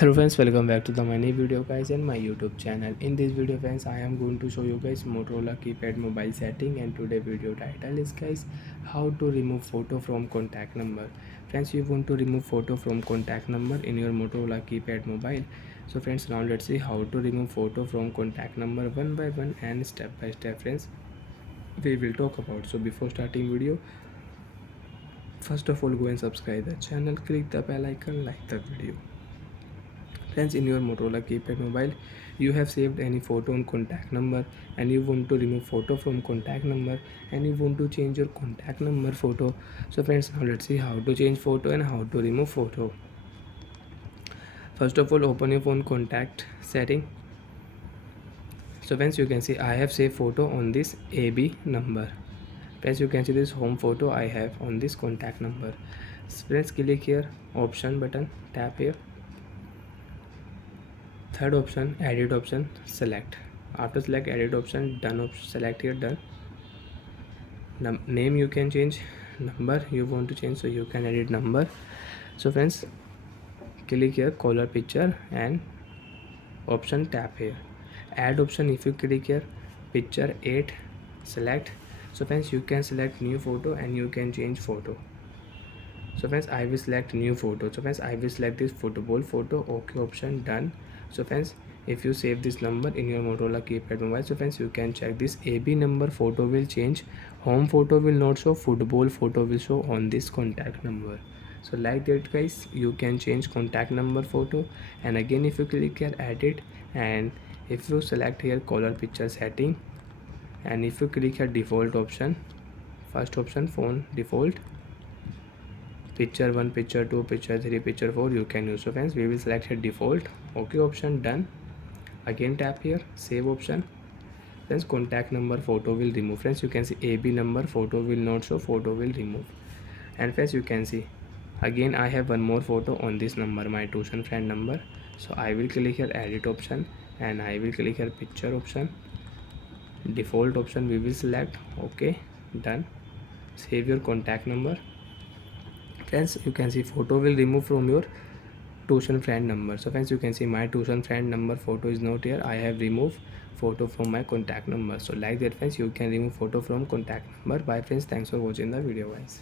Hello friends, welcome back to the my new video guys and my YouTube channel. In this video friends, I am going to show you guys Motorola keypad mobile setting, and today video title is guys how to remove photo from contact number. Friends, you want to remove photo from contact number in your Motorola keypad mobile. So friends, now let's see how to remove photo from contact number one by one and step by step friends. We will talk about. So before starting video, first of all go and subscribe the channel, click the bell icon, like the video. Friends, in your Motorola keypad mobile, you have saved any photo on contact number and you want to remove photo from contact number and you want to change your contact number photo. So friends, now let's see how to change photo and how to remove photo. First of all, open your phone contact setting. So friends, you can see I have saved photo on this AB number. Friends, you can see this home photo I have on this contact number. Friends, click here option button, tap here. Third option, edit option, select. After select edit option, done option, select here, done. Name you can change, number you want to change, so you can edit number. So friends, click here color picture and option, tap here. Add option, if you click here picture 8, select. So friends, you can select new photo and you can change photo. So friends, I will select new photo. So friends, I will select this football photo. Okay option, done. So friends, if you save this number in your Motorola keypad mobile, so friends, you can check this AB number photo will change, home photo will not show, football photo will show on this contact number. So like that guys, you can change contact number photo. And again, if you click here edit and if you select here color picture setting and if you click here default option, first option phone default, picture 1, picture 2, picture 3, picture 4 you can use. So friends, we will select here default. Okay option, done. Again tap here save option. Friends, contact number photo will remove. Friends, you can see AB number photo will not show, photo will remove. And friends, you can see again I have one more photo on this number, my tuition friend number. So I will click here edit option and I will click here picture option, default option we will select. Okay, done. Save your contact number. Friends, you can see photo will remove from your tuition friend number. So friends, you can see my tuition friend number photo is not here. I have removed photo from my contact number. So like that friends, you can remove photo from contact number. Bye friends, thanks for watching the video guys.